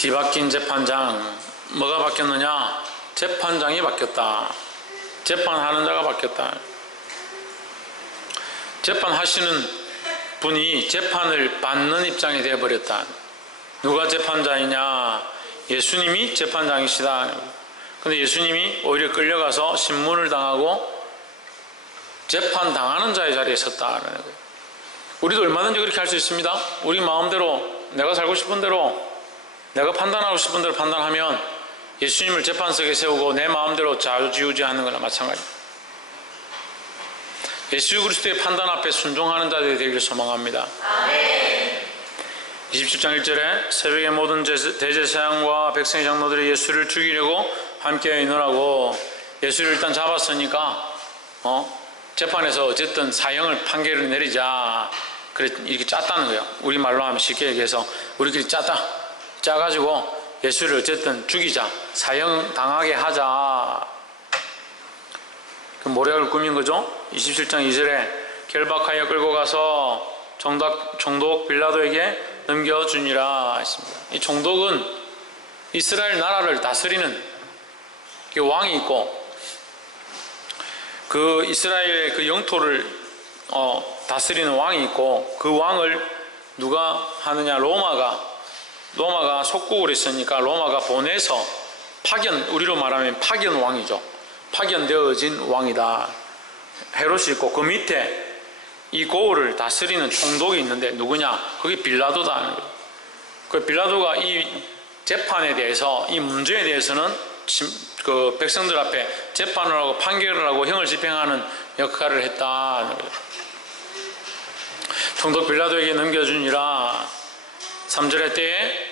뒤바뀐 재판장. 뭐가 바뀌었느냐? 재판장이 바뀌었다. 재판하는 자가 바뀌었다. 재판하시는 분이 재판을 받는 입장이 되어버렸다. 누가 재판자이냐? 예수님이 재판장이시다. 근데 예수님이 오히려 끌려가서 신문을 당하고 재판당하는 자의 자리에 섰다는 거예요. 우리도 얼마든지 그렇게 할 수 있습니다. 우리 마음대로 내가 살고 싶은 대로 내가 판단하고 싶은 대로 판단하면 예수님을 재판석에 세우고 내 마음대로 좌우지우지하는 거나 마찬가지입니다. 예수 그리스도의 판단 앞에 순종하는 자들이 되기를 소망합니다. 아멘. 27장 1절에 새벽에 모든 대제사장과 백성의 장로들이 예수를 죽이려고 함께 의논하고 예수를 일단 잡았으니까 재판에서 어쨌든 사형을 판결을 내리자. 그래 이렇게 짰다는 거예요. 우리 말로 하면 쉽게 얘기해서 우리끼리 짜가지고 예수를 어쨌든 죽이자. 사형 당하게 하자. 그 모략을 꾸민 거죠. 27장 2절에 결박하여 끌고 가서 총독 빌라도에게 넘겨주니라 했습니다. 이 총독은 이스라엘 나라를 다스리는 왕이 있고 그 이스라엘의 그 영토를 다스리는 왕이 있고 그 왕을 누가 하느냐? 로마가 속국을 했으니까 로마가 보내서 우리로 말하면 파견 왕이죠. 파견되어진 왕이다. 헤롯이 있고 그 밑에 이 고을을 다스리는 총독이 있는데 누구냐? 그게 빌라도다 하는 거예요. 그 빌라도가 이 재판에 대해서 이 문제에 대해서는 그 백성들 앞에 재판을 하고 판결을 하고 형을 집행하는 역할을 했다는 거예요. 총독 빌라도에게 넘겨주니라. 3절의 때에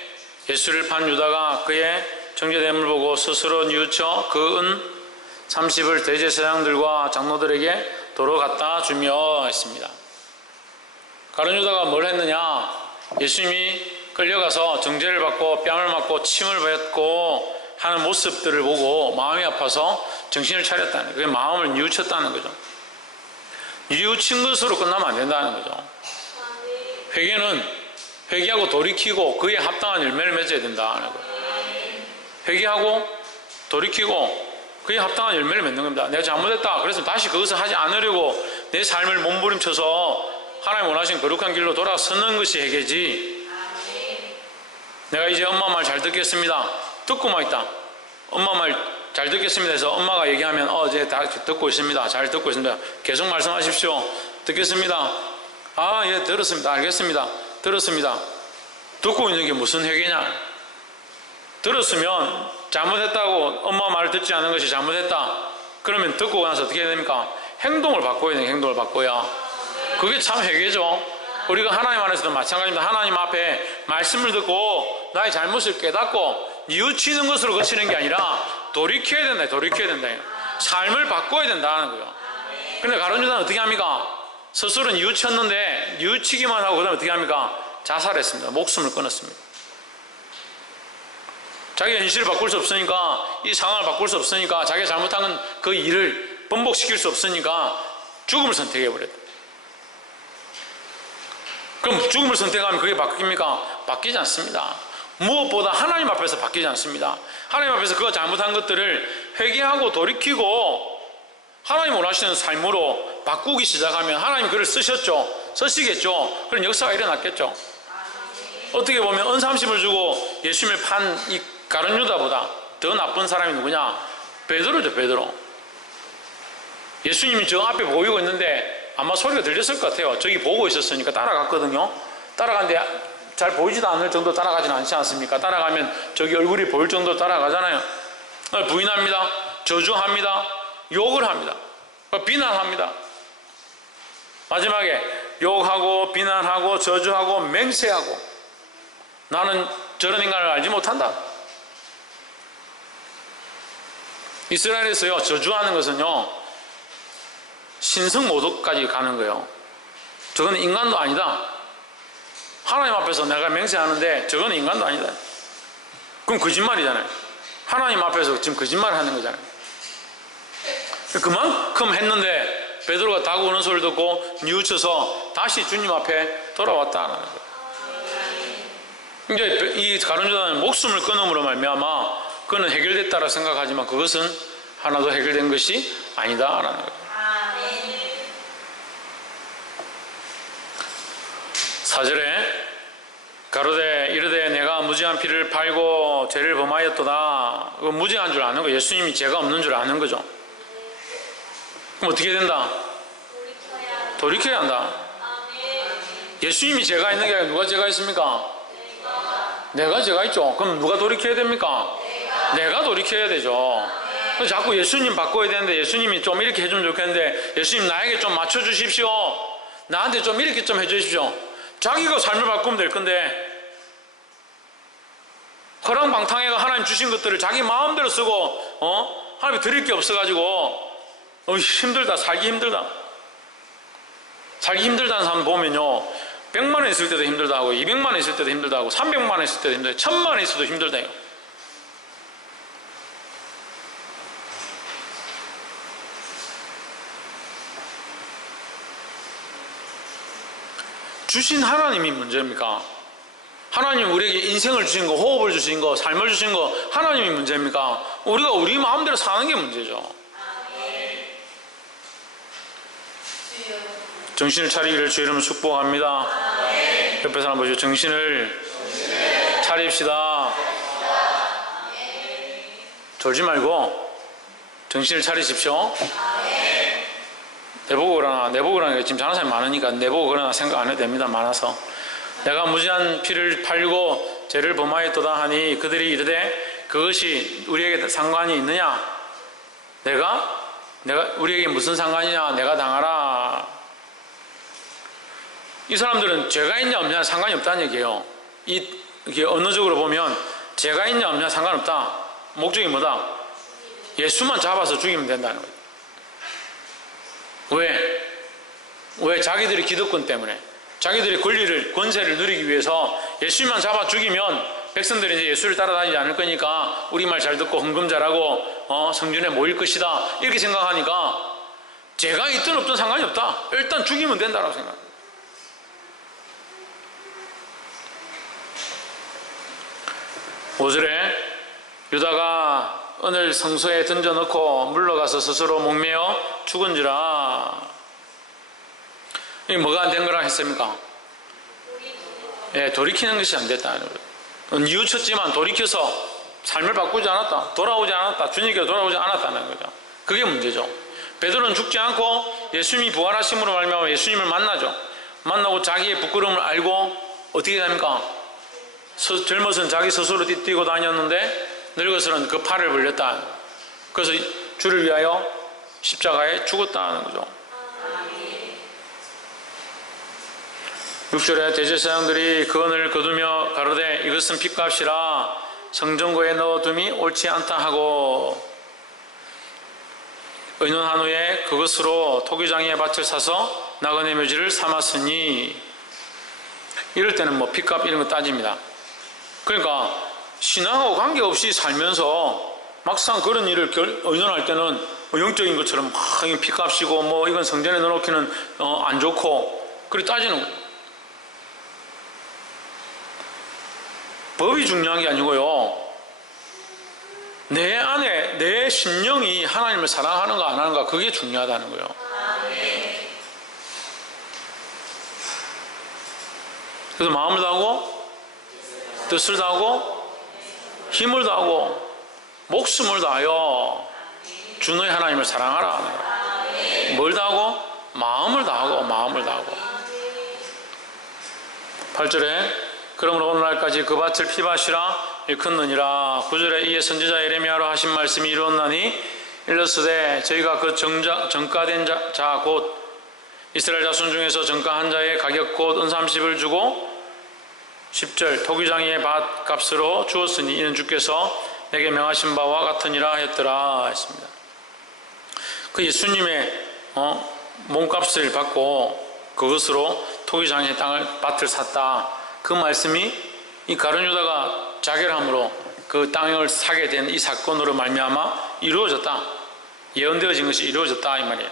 예수를 판 유다가 그의 정죄됨을 보고 스스로 뉘우쳐 그 은 30을 대제사장들과 장로들에게 도로 갖다 주며 했습니다. 가룟 유다가 뭘 했느냐? 예수님이 끌려가서 정죄를 받고 뺨을 맞고 침을 뱉고 하는 모습들을 보고 마음이 아파서 정신을 차렸다는 거예요. 그게 마음을 뉘우쳤다는 거죠. 뉘우친 것으로 끝나면 안 된다는 거죠. 회개는 회개하고 돌이키고 그에 합당한 열매를 맺어야 된다는 거예요. 회개하고 돌이키고 그에 합당한 열매를 맺는 겁니다. 내가 잘못했다. 그래서 다시 그것을 하지 않으려고 내 삶을 몸부림쳐서 하나님 원하신 거룩한 길로 돌아서는 것이 회개지. 내가 이제 엄마 말 잘 듣겠습니다. 듣고만 있다. 엄마 말 잘 듣겠습니다 해서 엄마가 얘기하면 이제 다 듣고 있습니다. 잘 듣고 있습니다. 계속 말씀하십시오. 듣겠습니다. 예, 들었습니다. 알겠습니다. 들었습니다. 듣고 있는 게 무슨 회개냐? 들었으면 잘못했다고 엄마 말 듣지 않은 것이 잘못했다. 그러면 듣고 나서 어떻게 해야 됩니까? 행동을 바꿔야 돼요. 행동을 바꿔야. 그게 참 회개죠. 우리가 하나님 안에서도 마찬가지입니다. 하나님 앞에 말씀을 듣고 나의 잘못을 깨닫고 뉘우치는 것으로 거치는 게 아니라 돌이켜야 된다. 돌이켜야 된다. 삶을 바꿔야 된다는 거예요. 그런데 가룟 유다는 어떻게 합니까? 스스로 뉘우쳤는데 뉘우치기만 하고 그 다음에 어떻게 합니까? 자살했습니다. 목숨을 끊었습니다. 자기가 현실을 바꿀 수 없으니까 이 상황을 바꿀 수 없으니까 자기가 잘못한 그 일을 번복시킬 수 없으니까 죽음을 선택해버렸다. 그럼 죽음을 선택하면 그게 바뀝니까? 바뀌지 않습니다. 무엇보다 하나님 앞에서 바뀌지 않습니다. 하나님 앞에서 그가 잘못한 것들을 회개하고 돌이키고 하나님 원하시는 삶으로 바꾸기 시작하면 하나님 그를 쓰시겠죠. 그런 역사가 일어났겠죠. 어떻게 보면 은삼십을 주고 예수님을 판 이 가룟 유다보다 더 나쁜 사람이 누구냐? 베드로죠. 베드로. 예수님이 저 앞에 보이고 있는데 아마 소리가 들렸을 것 같아요. 저기 보고 있었으니까 따라갔거든요. 따라갔는데 잘 보이지도 않을 정도 따라가지는 않지 않습니까? 따라가면 저기 얼굴이 보일 정도로 따라가잖아요. 부인합니다. 저주합니다. 욕을 합니다. 비난합니다. 마지막에 욕하고 비난하고 저주하고 맹세하고 나는 저런 인간을 알지 못한다. 이스라엘에서요 저주하는 것은요 신성 모독까지 가는 거예요. 저건 인간도 아니다. 하나님 앞에서 내가 맹세하는데 저건 인간도 아니다. 그럼 거짓말이잖아요. 하나님 앞에서 지금 거짓말을 하는 거잖아요. 그만큼 했는데 베드로가 다가오는 소리를 듣고 뉘우쳐서 다시 주님 앞에 돌아왔다는 거예요. 이제 이 가룟 유다는 목숨을 끊음으로 말미암아 그는 해결됐다고 생각하지만 그것은 하나도 해결된 것이 아니다라는 거예요. 4절에 가로되 이르되 내가 무죄한 피를 팔고 죄를 범하였도다. 그 무죄한 줄 아는 거, 예수님이 죄가 없는 줄 아는 거죠. 그럼 어떻게 된다? 돌이켜야 한다. 예수님이 죄가 있는 게 아니라 누가 죄가 있습니까? 내가 죄가 있죠. 그럼 누가 돌이켜야 됩니까? 내가 돌이켜야 되죠. 그래서 자꾸 예수님 바꿔야 되는데 예수님이 좀 이렇게 해주면 좋겠는데 예수님 나에게 좀 맞춰주십시오. 나한테 좀 이렇게 좀 해주십시오. 자기가 삶을 바꾸면 될 건데 허랑방탕해가 하나님 주신 것들을 자기 마음대로 쓰고 하나님이 드릴 게 없어가지고 힘들다, 살기 힘들다. 살기 힘들다는 사람 보면요 100만 원 있을 때도 힘들다 하고 200만 원 있을 때도 힘들다 하고 300만 원 있을 때도 힘들다 1000만 원 있어도 힘들다요. 주신 하나님이 문제입니까? 하나님 우리에게 인생을 주신 거, 호흡을 주신 거, 삶을 주신 거 하나님이 문제입니까? 우리가 우리 마음대로 사는 게 문제죠. 정신을 차리기를 주의 이름으로 축복합니다. 옆에 사람 보시고 정신을 차립시다. 졸지 말고 정신을 차리십시오. 내보고 그러나 지금 자는 사람이 많으니까 내보고 그러나 생각 안 해도 됩니다. 많아서 내가 무죄한 피를 팔고 죄를 범하였도다 하니 그들이 이르되 그것이 우리에게 상관이 있느냐? 내가 우리에게 무슨 상관이냐? 내가 당하라. 이 사람들은 죄가 있냐 없냐 상관이 없다는 얘기예요. 이게 언어적으로 보면 죄가 있냐 없냐 상관없다. 목적이 뭐다? 예수만 잡아서 죽이면 된다는 거예요. 왜? 자기들의 기득권 때문에 자기들의 권세를 누리기 위해서 예수님만 잡아 죽이면 백성들이 이제 예수를 따라다니지 않을 거니까 우리 말 잘 듣고 헌금 잘하고 성전에 모일 것이다 이렇게 생각하니까 죄가 있든 없든 상관이 없다. 일단 죽이면 된다라고 생각합니다. 오절에 유다가 은을 성소에 던져넣고 물러가서 스스로 목매어 죽은지라. 이게 뭐가 안 된 거라 했습니까? 돌이키는 것이 안 됐다. 뉘우쳤지만 돌이켜서 삶을 바꾸지 않았다. 돌아오지 않았다. 주님께 돌아오지 않았다는 거죠. 그게 문제죠. 베드로는 죽지 않고 예수님이 부활하심으로 말미암아 예수님을 만나죠. 만나고 자기의 부끄러움을 알고 어떻게 됩니까? 젊어서는 자기 스스로 뛰고 다녔는데 늙어서는 그 팔을 벌렸다. 그래서 주를 위하여 십자가에 죽었다는 거죠. 6절에 대제사장들이 그 은을 거두며 가로되 이것은 핏값이라 성전고에 넣어둠이 옳지 않다 하고 의논한 후에 그것으로 토기장의 밭을 사서 나그네 묘지를 삼았으니. 이럴 때는 뭐 핏값 이런 거 따집니다. 그러니까 신앙하고 관계없이 살면서 막상 그런 일을 의논할 때는 영적인 것처럼 막 핏값이고 뭐 이건 성전에 넣어놓기는 안 좋고 그렇게 따지는 거예요. 법이 중요한 게 아니고요. 내 안에 내 심령이 하나님을 사랑하는가 안 하는가 그게 중요하다는 거예요. 그래서 마음을 다하고 뜻을 다하고 힘을 다하고 목숨을 다하여 주 너의 하나님을 사랑하라. 뭘 다하고? 마음을 다하고 8절에 그러므로 오늘날까지 그 밭을 피밭이라 일컫느니라. 9절에 이에 선지자 예레미야로 하신 말씀이 이루었나니 일렀으되 저희가 그 정가된 자 곧 이스라엘 자손 중에서 정가한 자의 가격 곧 은 30을 주고 10절 토기장의 밭 값으로 주었으니 이는 주께서 내게 명하신 바와 같으니라 하였더라 했습니다. 그 예수님의 몸값을 받고 그것으로 토기장의 밭을 샀다. 그 말씀이 이 가룟 유다가 자결함으로 그 땅을 사게 된 이 사건으로 말미암아 이루어졌다. 예언되어진 것이 이루어졌다 이 말이에요.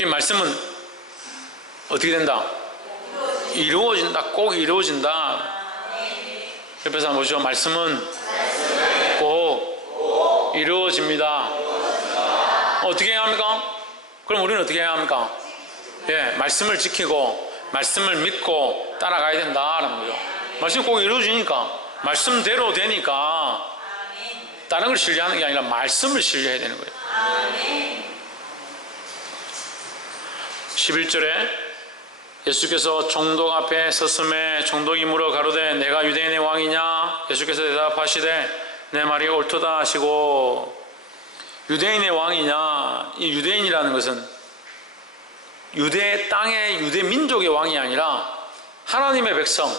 이 말씀은 어떻게 된다? 이루어진다. 꼭 이루어진다. 옆에서 한번 보시죠. 말씀은 꼭 이루어집니다. 어떻게 해야 합니까? 그럼 우리는 어떻게 해야 합니까? 예, 말씀을 지키고 말씀을 믿고 따라가야 된다라는 거죠. 말씀이 꼭 이루어지니까, 말씀대로 되니까 다른 걸 신뢰하는 게 아니라 말씀을 신뢰해야 되는 거예요. 11절에 예수께서 총독 앞에 섰음에 총독이 물어 가로되 내가 유대인의 왕이냐? 예수께서 대답하시되 내 말이 옳도다 하시고, 유대인의 왕이냐? 이 유대인이라는 것은 유대 땅의 유대 민족의 왕이 아니라 하나님의 백성,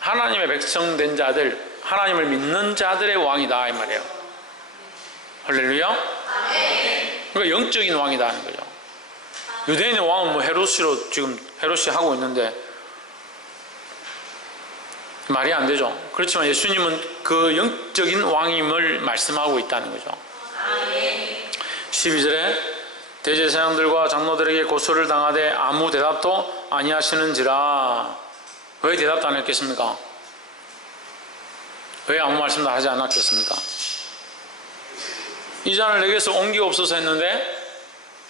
하나님의 백성된 자들, 하나님을 믿는 자들의 왕이다 이 말이에요. 할렐루야. 그러니까 영적인 왕이다 하는 거죠. 유대인의 왕은 뭐 헤롯으로 지금 헤롯이 하고 있는데 말이 안 되죠. 그렇지만 예수님은 그 영적인 왕임을 말씀하고 있다는 거죠. 12절에 대제사장들과 장로들에게 고소를 당하되 아무 대답도 아니하시는지라. 왜 대답도 안 했겠습니까? 왜 아무 말씀도 하지 않았겠습니까? 이 잔을 내게서 옮기옵소서 했는데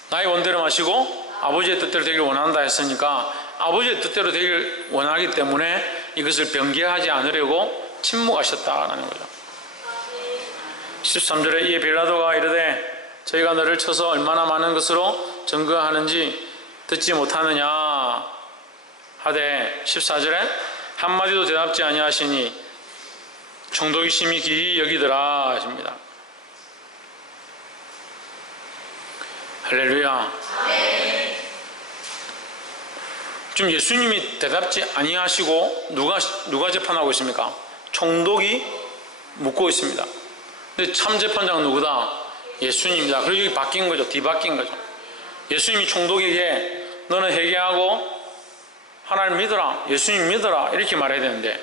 나의 원대로 마시고 아버지의 뜻대로 되기를 원한다 했으니까 아버지의 뜻대로 되기를 원하기 때문에 이것을 변개하지 않으려고 침묵하셨다라는 거죠. 13절에 이에 빌라도가 이르되 저희가 너를 쳐서 얼마나 많은 것으로 증거하는지 듣지 못하느냐 하되 14절에 한마디도 대답지 아니하시니 총독이 심히 기이 여기더라 하십니다. 할렐루야. 지금 예수님이 대답지 아니하시고 누가 재판하고 있습니까? 총독이 묻고 있습니다. 근데 참 재판장은 누구다? 예수님이다. 그리고 여기 바뀐 거죠. 뒤바뀐 거죠. 예수님이 총독에게 너는 회개하고 하나님 믿어라, 예수님 믿어라 이렇게 말해야 되는데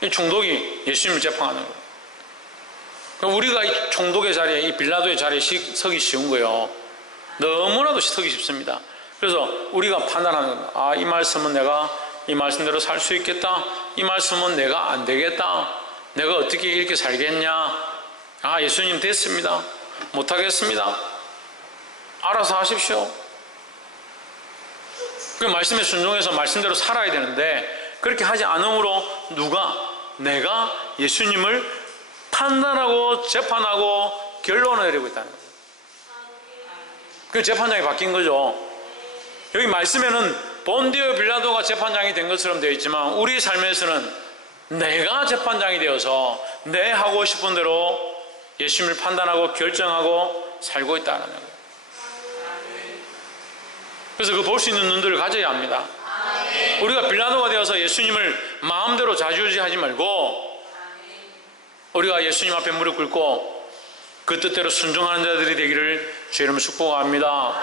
이 총독이 예수님을 재판하는 거예요. 그러니까 우리가 이 총독의 자리에, 이 빌라도의 자리에 서기 쉬운 거예요. 너무나도 서기 쉽습니다. 그래서 우리가 판단하는 겁니다. 아, 이 말씀은 내가 이 말씀대로 살 수 있겠다. 이 말씀은 내가 안 되겠다. 내가 어떻게 이렇게 살겠냐. 아, 예수님 됐습니다. 못하겠습니다. 알아서 하십시오. 그 말씀에 순종해서 말씀대로 살아야 되는데 그렇게 하지 않으므로 내가 예수님을 판단하고 재판하고 결론을 내리고 있다는 거예요. 그 재판장이 바뀐 거죠. 여기 말씀에는 본디오 빌라도가 재판장이 된 것처럼 되어 있지만 우리 삶에서는 내가 재판장이 되어서 내 하고 싶은 대로 예수님을 판단하고 결정하고 살고 있다는 거예요. 그래서 그 볼 수 있는 눈들을 가져야 합니다. 우리가 빌라도가 되어서 예수님을 마음대로 좌지우지하지 말고 우리가 예수님 앞에 무릎 꿇고 그 뜻대로 순종하는 자들이 되기를 주의 이름으로 축복합니다.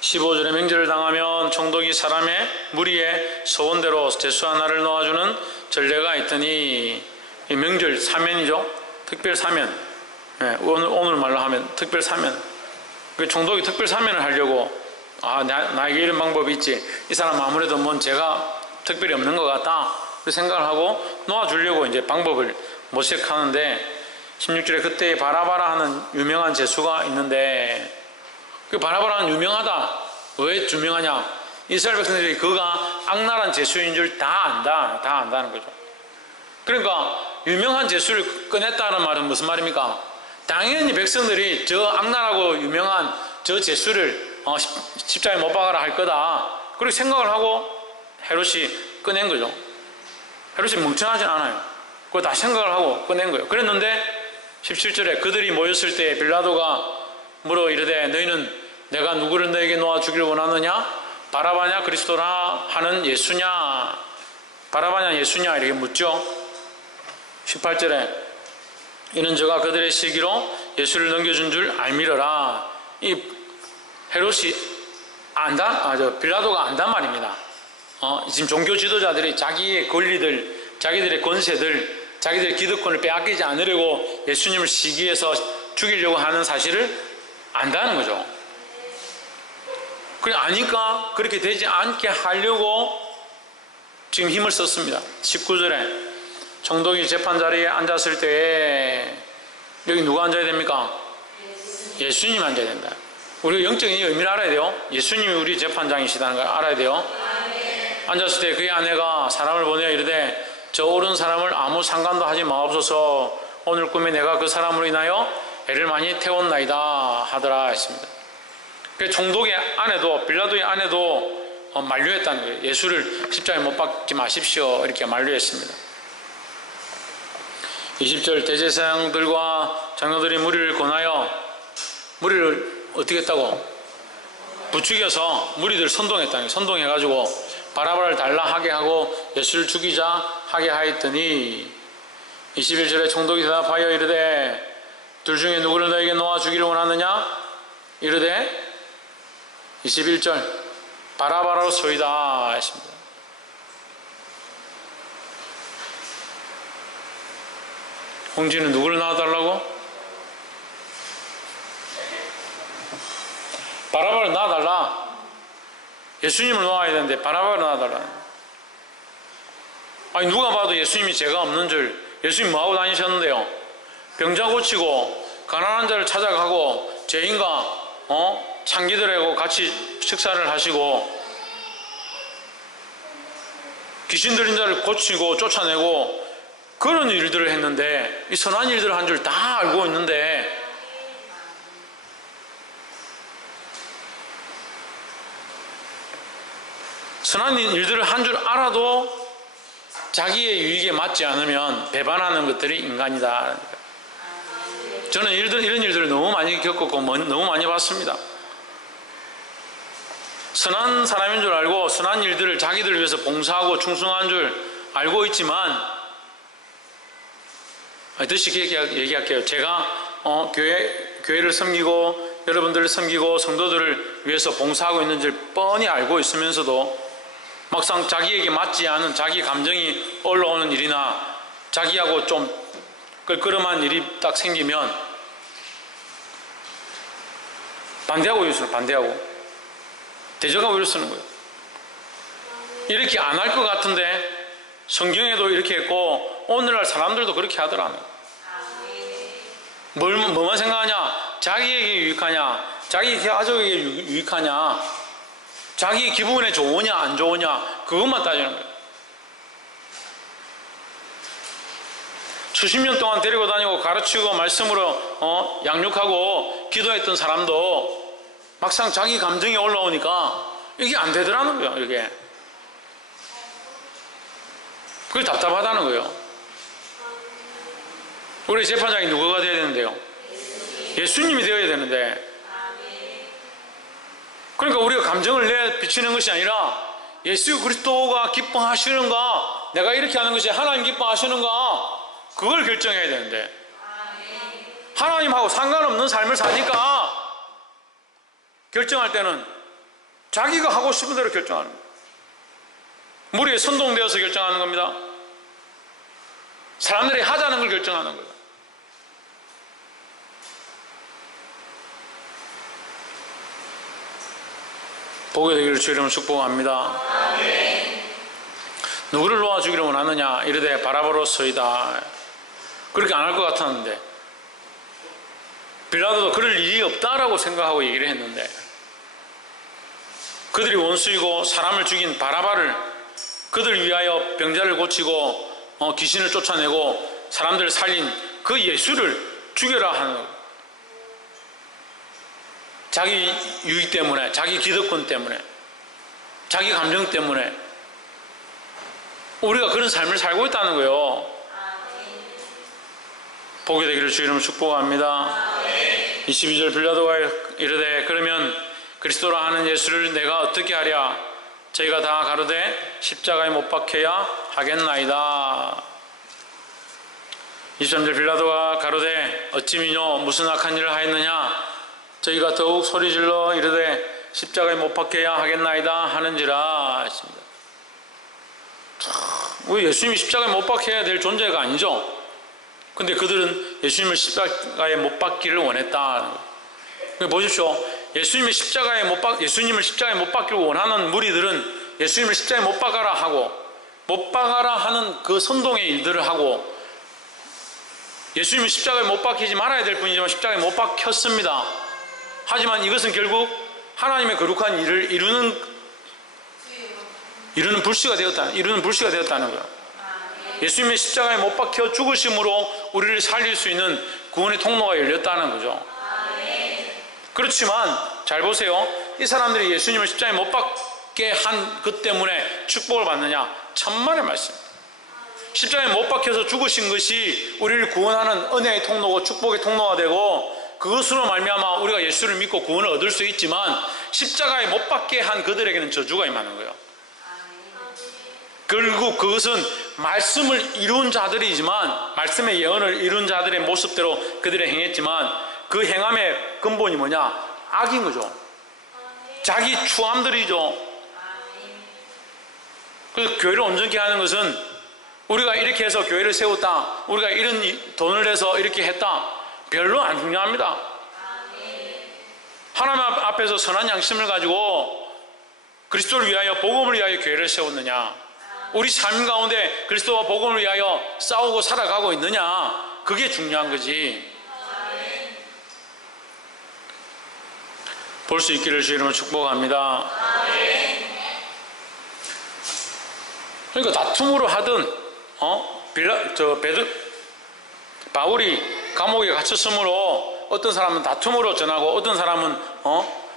15절에 명절을 당하면 총독이 사람의 무리의 소원대로 제수 하나를 놓아주는 전례가 있더니, 이 명절 사면이죠. 특별 사면. 네, 오늘 말로 하면 특별 사면. 그 총독이 특별 사면을 하려고 나에게 이런 방법이 있지. 이 사람 아무래도 뭔 죄가 특별히 없는 것 같다. 그 생각을 하고 놓아주려고 이제 방법을 모색하는데 16절에 그때 바라바라 하는 유명한 제수가 있는데 그 바라바라는 유명하다. 왜 유명하냐? 이스라엘 백성들이 그가 악랄한 제수인 줄 다 안다는 거죠. 그러니까 유명한 제수를 꺼냈다는 말은 무슨 말입니까? 당연히 백성들이 저 악랄하고 유명한 저 제수를 십자가에 못 박아라 할 거다. 그렇게 생각을 하고 헤롯이 꺼낸 거죠. 헤롯이 멍청하진 않아요. 그거 다 생각을 하고 꺼낸 거예요. 그랬는데 17절에 그들이 모였을 때 빌라도가 물어 이르되 너희는 내가 누구를 너에게 놓아 주기를 원하느냐? 바라바냐 그리스도라 하는 예수냐? 바라바냐 예수냐 이렇게 묻죠. 18절에 이는 저가 그들의 시기로 예수를 넘겨준 줄 알미러라. 이 헤롯이 빌라도가 안단 말입니다. 지금 종교 지도자들이 자기의 권리들, 자기들의 권세들, 자기들의 기득권을 빼앗기지 않으려고 예수님을 시기해서 죽이려고 하는 사실을 안다는 거죠. 그래 아니까 그렇게 되지 않게 하려고 지금 힘을 썼습니다. 19절에 총독이 재판 자리에 앉았을 때에 여기 누가 앉아야 됩니까? 예수님 앉아야 된다. 우리가 영적인 의미를 알아야 돼요. 예수님이 우리 재판장이시다는 걸 알아야 돼요. 앉았을 때 그의 아내가 사람을 보내어 이르되 저 옳은 사람을 아무 상관도 하지 마옵소서. 오늘 꿈에 내가 그 사람으로 인하여 애를 많이 태웠나이다 하더라 했습니다. 그 총독의 아내도, 빌라도의 아내도 만류했다는 거예요. 예수를 십자가에 못 박지 마십시오 이렇게 만류했습니다. 20절 대제사장들과 장로들이 무리를 권하여, 무리를 어떻게 했다고? 부추겨서 무리들 선동했다는 거예요. 선동해가지고 바라바를 달라 하게 하고 예수를 죽이자 하게 하였더니 21절에 총독이 대답하여 이르되 둘 중에 누구를 너에게 놓아 주기를 원하느냐? 이르되 21절 바라바로 소이다 했습니다. 홍지는 누구를 낳아달라고? 바라바를 낳아달라. 예수님을 놓아야 되는데 바라바를 낳아달라. 아니 누가 봐도 예수님이 죄가 없는 줄. 예수님 뭐하고 다니셨는데요? 병자 고치고 가난한 자를 찾아가고 죄인과 창기들하고 같이 식사를 하시고 귀신 들린 자를 고치고 쫓아내고 그런 일들을 했는데, 이 선한 일들을 한 줄 다 알고 있는데 선한 일들을 한 줄 알아도 자기의 유익에 맞지 않으면 배반하는 것들이 인간이다. 저는 이런 일들을 너무 많이 겪었고 너무 많이 봤습니다. 선한 사람인 줄 알고 선한 일들을 자기들을 위해서 봉사하고 충성한 줄 알고 있지만, 다시 얘기할게요. 제가 교회를 섬기고 여러분들을 섬기고 성도들을 위해서 봉사하고 있는 줄 뻔히 알고 있으면서도 막상 자기에게 맞지 않은 자기 감정이 올라오는 일이나 자기하고 좀 끌끄름한 일이 딱 생기면 반대하고 이러시는, 반대하고 대적하고 이러시는 거예요. 이렇게 안 할 것 같은데 성경에도 이렇게 했고 오늘날 사람들도 그렇게 하더라고요. 뭐만 생각하냐? 자기에게 유익하냐? 자기 가족에게 유익하냐? 자기 기분에 좋으냐 안 좋으냐 그것만 따지는 거예요. 수십 년 동안 데리고 다니고 가르치고 말씀으로 양육하고 기도했던 사람도 막상 자기 감정이 올라오니까 이게 안 되더라는 거예요. 이게 그게 답답하다는 거예요. 우리 재판장이 누구가 되어야 되는데요? 예수님이 되어야 되는데, 그러니까 우리가 감정을 내 비치는 것이 아니라 예수 그리스도가 기뻐하시는가, 내가 이렇게 하는 것이 하나님 기뻐하시는가, 그걸 결정해야 되는데 하나님하고 상관없는 삶을 사니까 결정할 때는 자기가 하고 싶은 대로 결정하는 거예요. 무리에 선동되어서 결정하는 겁니다. 사람들이 하자는 걸 결정하는 거예요. 보게 되기를 주 이름으로 축복합니다. 아멘. 누구를 놓아주기를 원하느냐? 이르되 바라바로서이다. 그렇게 안 할 것 같았는데 빌라도도 그럴 일이 없다라고 생각하고 얘기를 했는데, 그들이 원수이고 사람을 죽인 바라바를, 그들 위하여 병자를 고치고 귀신을 쫓아내고 사람들을 살린 그 예수를 죽여라 하는 거예요. 자기 유익 때문에, 자기 기득권 때문에, 자기 감정 때문에 우리가 그런 삶을 살고 있다는 거예요. 보게 되기를 주 이름으로 축복합니다. 22절 빌라도가 이르되 그러면 그리스도라 하는 예수를 내가 어떻게 하랴? 저희가 다 가로되 십자가에 못 박혀야 하겠나이다. 23절 빌라도가 가로되 어찌미뇨 무슨 악한 일을 하였느냐? 저희가 더욱 소리질러 이르되 십자가에 못 박혀야 하겠나이다 하는지라 했습니다. 우리 예수님이 십자가에 못 박혀야 될 존재가 아니죠. 근데 그들은 예수님을 십자가에 못 박기를 원했다. 보십시오. 예수님을 십자가에 못 박기를 원하는 무리들은 예수님을 십자가에 못 박아라 하고 못 박아라 하는 그 선동의 일들을 하고, 예수님은 십자가에 못 박히지 말아야 될 뿐이지만 십자가에 못 박혔습니다. 하지만 이것은 결국 하나님의 거룩한 일을 이루는 불씨가 되었다는 거예요. 예수님의 십자가에 못 박혀 죽으심으로 우리를 살릴 수 있는 구원의 통로가 열렸다는 거죠. 그렇지만 잘 보세요. 이 사람들이 예수님을 십자가에 못 박게 한 것 때문에 축복을 받느냐? 천만의 말씀. 십자가에 못 박혀서 죽으신 것이 우리를 구원하는 은혜의 통로고 축복의 통로가 되고, 그것으로 말미암아 우리가 예수를 믿고 구원을 얻을 수 있지만, 십자가에 못 박게 한 그들에게는 저주가 임하는 거예요. 결국 그것은 말씀을 이룬 자들이지만, 말씀의 예언을 이룬 자들의 모습대로 그들이 행했지만, 그 행함의 근본이 뭐냐? 악인 거죠. 자기 추함들이죠. 그래서 교회를 온전케 하는 것은 우리가 이렇게 해서 교회를 세웠다, 우리가 이런 돈을 내서 이렇게 했다, 별로 안 중요합니다. 하나님 앞에서 선한 양심을 가지고 그리스도를 위하여, 복음을 위하여 교회를 세웠느냐, 우리 삶 가운데 그리스도와 복음을 위하여 싸우고 살아가고 있느냐, 그게 중요한 거지. 볼 수 있기를 주 이름으로 축복합니다. 그러니까 다툼으로 하든, 바울이 감옥에 갇혔으므로 어떤 사람은 다툼으로 전하고, 어떤 사람은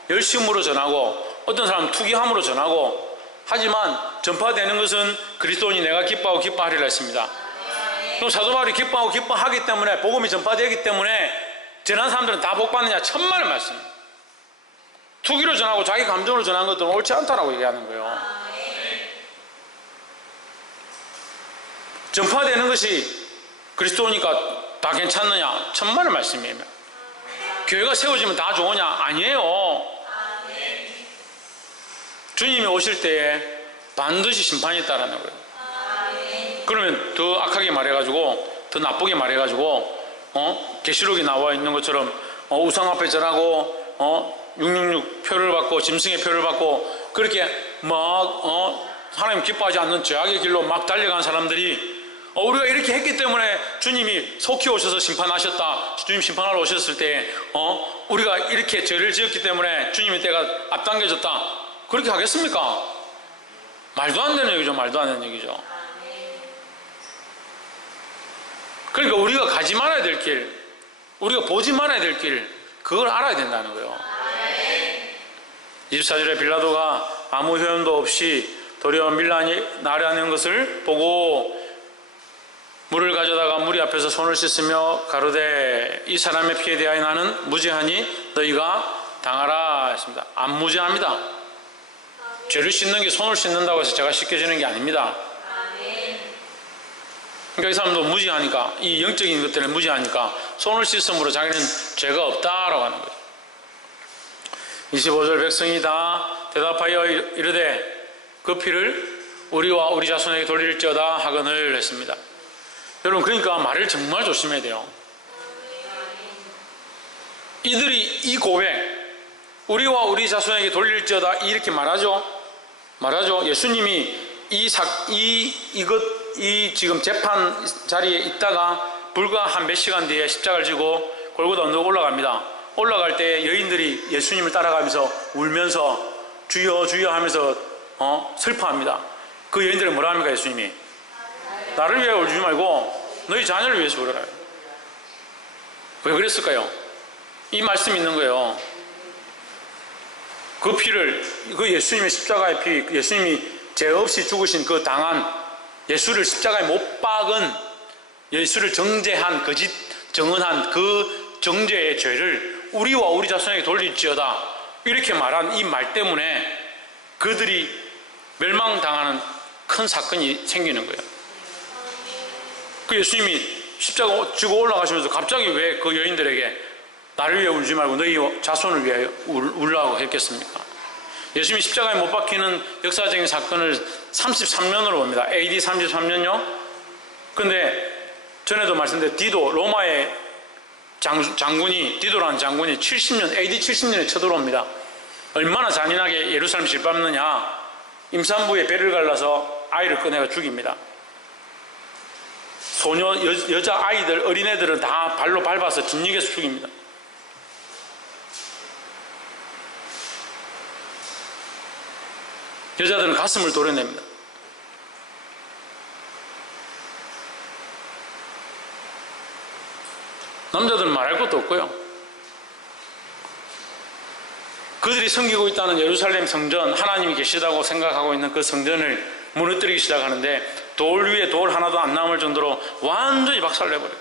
열심으로 전하고, 어떤 사람은 투기함으로 전하고, 하지만 전파되는 것은 그리스도인이 내가 기뻐하고 기뻐하리라 했습니다. 그럼 사도 바울이 기뻐하고 기뻐하기 때문에, 복음이 전파되기 때문에 전한 사람들은 다 복받느냐? 천만의 말씀. 투기로 전하고 자기 감정으로 전한 것들은 옳지 않다라고 얘기하는 거예요. 전파되는 것이 그리스도니까 다 괜찮느냐? 천만의 말씀이에요. 교회가 세워지면 다 좋으냐? 아니에요. 주님이 오실 때에 반드시 심판이 있다라는 거예요. 그러면 더 악하게 말해가지고, 더 나쁘게 말해가지고, 계시록에 나와 있는 것처럼 우상 앞에 절하고 666 표를 받고 짐승의 표를 받고, 그렇게 막 하나님 기뻐하지 않는 죄악의 길로 막 달려간 사람들이, 우리가 이렇게 했기 때문에 주님이 속히 오셔서 심판하셨다, 주님 심판하러 오셨을 때 우리가 이렇게 죄를 지었기 때문에 주님의 때가 앞당겨졌다, 그렇게 하겠습니까? 말도 안 되는 얘기죠. 말도 안 되는 얘기죠. 그러니까 우리가 가지 말아야 될 길, 우리가 보지 말아야 될 길, 그걸 알아야 된다는 거예요. 24절에 빌라도가 아무 효용도 없이 도리어 밀란이 나려하는 것을 보고 물을 가져다가 무리 앞에서 손을 씻으며 가로되 이 사람의 피에 대하여 나는 무죄하니 너희가 당하라 했습니다. 안 무죄합니다. 죄를 씻는 게 손을 씻는다고 해서 제가 씻겨지는 게 아닙니다. 그러니까 이 사람도 무지하니까, 이 영적인 것 때문에 무지하니까 손을 씻음으로 자기는 죄가 없다라고 하는 거예요. 25절 백성이 다 대답하여 이르되 그 피를 우리와 우리 자손에게 돌릴지어다 하거늘 했습니다. 여러분, 그러니까 말을 정말 조심해야 돼요. 이들이 이 고백, 우리와 우리 자손에게 돌릴지어다 이렇게 말하죠. 예수님이 이 지금 재판 자리에 있다가 불과 한 몇 시간 뒤에 십자가를 지고 골고다 언덕 올라갑니다. 올라갈 때 여인들이 예수님을 따라가면서 울면서 주여 주여 하면서 슬퍼합니다. 그 여인들은 뭐라 합니까? 예수님이 나를 위해 울지 말고 너희 자녀를 위해서 울어라. 왜 그랬을까요? 이 말씀이 있는 거예요. 그 피를, 그 예수님의 십자가의 피, 예수님이 죄 없이 죽으신 그 당한, 예수를 십자가에 못 박은, 예수를 정죄한, 거짓 정언한 그 정죄의 죄를 우리와 우리 자손에게 돌릴지어다 이렇게 말한 이 말 때문에 그들이 멸망당하는 큰 사건이 생기는 거예요. 그 예수님이 십자가 지고 올라가시면서 갑자기 왜 그 여인들에게 나를 위해 울지 말고 너희 자손을 위하여 울라고 했겠습니까? 예수님이 십자가에 못 박히는 역사적인 사건을 33년으로 봅니다. AD 33년요. 근데 전에도 말씀드린 디도, 로마의 장군이, 디도라는 장군이 70년, AD 70년에 쳐들어옵니다. 얼마나 잔인하게 예루살렘 짓밟느냐. 임산부에 배를 갈라서 아이를 꺼내가 죽입니다. 소녀, 여자 아이들, 어린애들은 다 발로 밟아서 진흙에서 죽입니다. 여자들은 가슴을 도려냅니다. 남자들은 말할 것도 없고요. 그들이 섬기고 있다는 예루살렘 성전, 하나님이 계시다고 생각하고 있는 그 성전을 무너뜨리기 시작하는데 돌 위에 돌 하나도 안 남을 정도로 완전히 박살내버려요.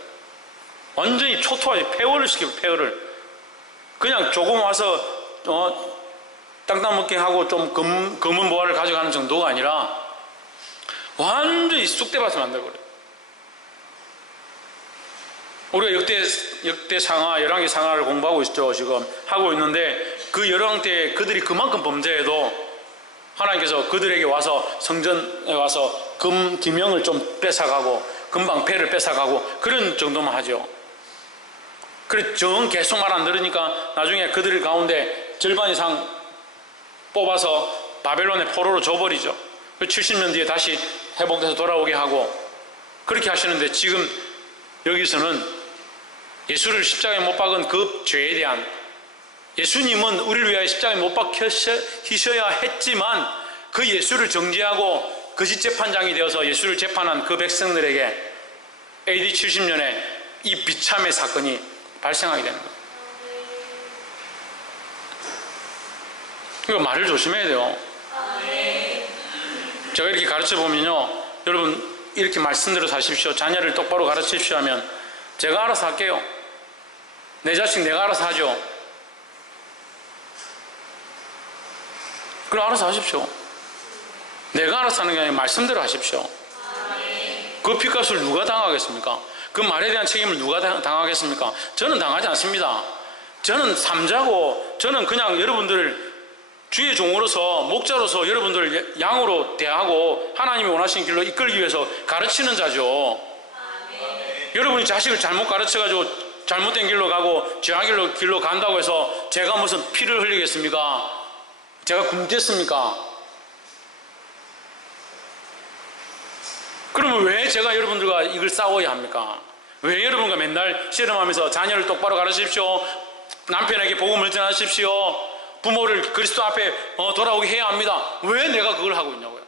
완전히 초토화시, 폐허를 시켜요. 폐허를. 그냥 조금 와서 땅땅 먹게 하고 좀 검은 보화를 가져가는 정도가 아니라 완전히 쑥대밭을 만들어버려요. 우리가 역대 상하, 열왕기 상하를 공부하고 있죠. 지금 하고 있는데 그 열왕 때 그들이 그만큼 범죄해도 하나님께서 그들에게 와서 성전에 와서 기명을 좀 뺏어가고 금방패를 뺏어가고 그런 정도만 하죠. 그래 정 계속 말 안 들으니까 나중에 그들 가운데 절반 이상 뽑아서 바벨론의 포로로 줘버리죠. 70년 뒤에 다시 회복돼서 돌아오게 하고 그렇게 하시는데 지금 여기서는 예수를 십자가에 못 박은 그 죄에 대한, 예수님은 우리를 위하여 십자가에 못 박히셔야 했지만 그 예수를 정죄하고 거짓 재판장이 되어서 예수를 재판한 그 백성들에게 AD 70년에 이 비참의 사건이 발생하게 되는 거예요. 이거 말을 조심해야 돼요. 제가 이렇게 가르쳐 보면요, 여러분 이렇게 말씀대로 사십시오, 자녀를 똑바로 가르치십시오 하면 제가 알아서 할게요. 내 자식 내가 알아서 하죠. 그럼 알아서 하십시오. 내가 알아서 하는 게 아니라 말씀대로 하십시오. 그 핏값을 누가 당하겠습니까? 그 말에 대한 책임을 누가 당하겠습니까? 저는 당하지 않습니다. 저는 삼자고, 저는 그냥 여러분들을 주의 종으로서, 목자로서 여러분들 양으로 대하고 하나님이 원하시는 길로 이끌기 위해서 가르치는 자죠. 여러분이 자식을 잘못 가르쳐가지고 잘못된 길로 가고 죄악 길로 간다고 해서 제가 무슨 피를 흘리겠습니까? 제가 굶겠습니까? 그러면 왜 제가 여러분들과 이걸 싸워야 합니까? 왜 여러분과 맨날 씨름하면서 자녀를 똑바로 가르치십시오, 남편에게 복음을 전하십시오, 부모를 그리스도 앞에 돌아오게 해야 합니다. 왜 내가 그걸 하고 있냐고요.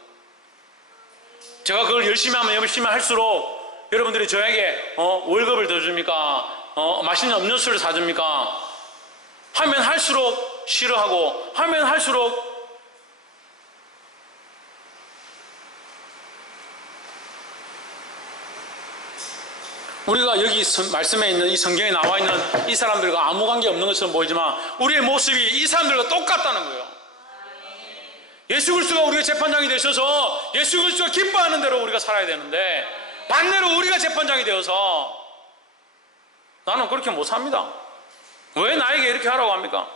제가 그걸 열심히 하면 열심히 할수록 여러분들이 저에게 월급을 더 줍니까? 맛있는 음료수를 사줍니까? 하면 할수록 싫어하고 하면 할수록 우리가 여기 말씀에 있는 이 성경에 나와 있는 이 사람들과 아무 관계 없는 것처럼 보이지만 우리의 모습이 이 사람들과 똑같다는 거예요. 예수 그리스도가 우리의 재판장이 되셔서 예수 그리스도가 기뻐하는 대로 우리가 살아야 되는데 반대로 우리가 재판장이 되어서 나는 그렇게 못 삽니다. 왜 나에게 이렇게 하라고 합니까?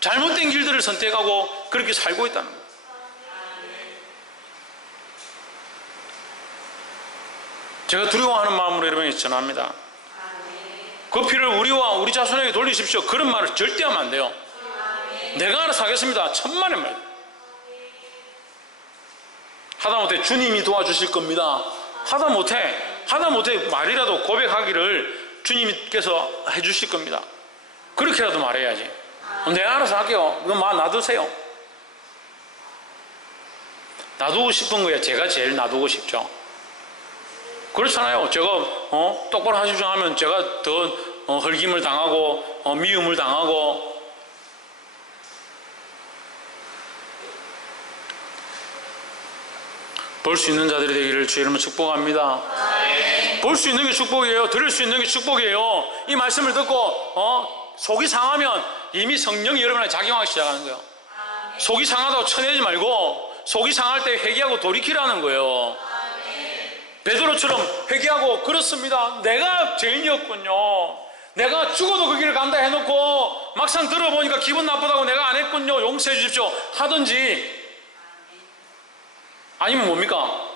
잘못된 길들을 선택하고 그렇게 살고 있다는 거예요. 제가 두려워하는 마음으로 여러분에게 전합니다. 그 피를 우리와 우리 자손에게 돌리십시오. 그런 말을 절대 하면 안 돼요. 내가 알아서 하겠습니다. 천만의 말. 하다못해 주님이 도와주실 겁니다. 하다못해 말이라도 고백하기를 주님께서 해주실 겁니다. 그렇게라도 말해야지. 내가 알아서 할게요. 그건 놔두세요. 놔두고 싶은 거야. 제가 제일 놔두고 싶죠. 그렇잖아요. 제가 똑바로 하십시오 하면 제가 더 헐김을 당하고 미움을 당하고. 볼 수 있는 자들이 되기를 주의 이름으로 축복합니다. 볼 수 있는 게 축복이에요. 들을 수 있는 게 축복이에요. 이 말씀을 듣고 속이 상하면 이미 성령이 여러분에 작용하기 시작하는 거예요. 속이 상하다고 쳐내지 말고 속이 상할 때 회개하고 돌이키라는 거예요. 베드로처럼 회개하고, 그렇습니다, 내가 죄인이었군요, 내가 죽어도 그 길을 간다 해놓고 막상 들어보니까 기분 나쁘다고 내가 안 했군요, 용서해 주십시오 하든지, 아니면 뭡니까?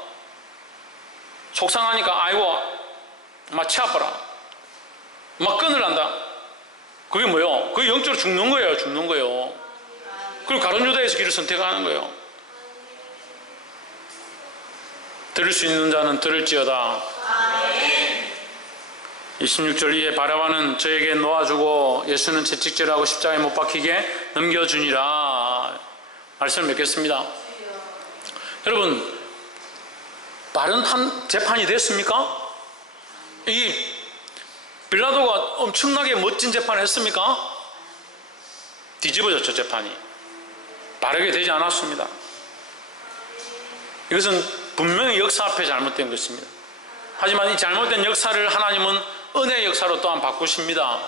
속상하니까 아이고 막 치 아파라 막 끊으란다. 그게 뭐예요? 그게 영적으로 죽는 거예요. 그리고 가룟유다에서 길을 선택하는 거예요. 들을 수 있는 자는 들을지어다. 26절 이에 바라바는 저에게 놓아주고 예수는 채찍질하고 십자가에 못 박히게 넘겨주니라. 말씀을 맺겠습니다. 여러분, 바른 재판이 됐습니까? 이 빌라도가 엄청나게 멋진 재판을 했습니까? 뒤집어졌죠. 재판이 바르게 되지 않았습니다. 이것은 분명히 역사 앞에 잘못된 것입니다. 하지만 이 잘못된 역사를 하나님은 은혜의 역사로 또한 바꾸십니다.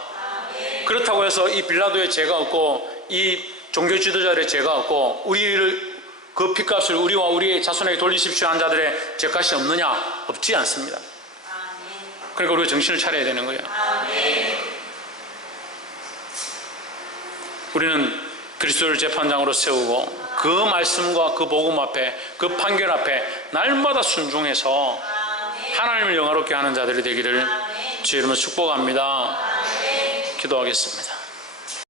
그렇다고 해서 이 빌라도의 죄가 없고 이 종교 지도자들의 죄가 없고 우리를 그 핏값을 우리와 우리의 자손에게 돌리십시오 한 자들의 죄값이 없느냐? 없지 않습니다. 그러니까 우리가 정신을 차려야 되는 거예요. 우리는 그리스도를 재판장으로 세우고 그 말씀과 그 복음 앞에 그 판결 앞에 날마다 순종해서 하나님을 영화롭게 하는 자들이 되기를 주의 이름으로 축복합니다. 기도하겠습니다.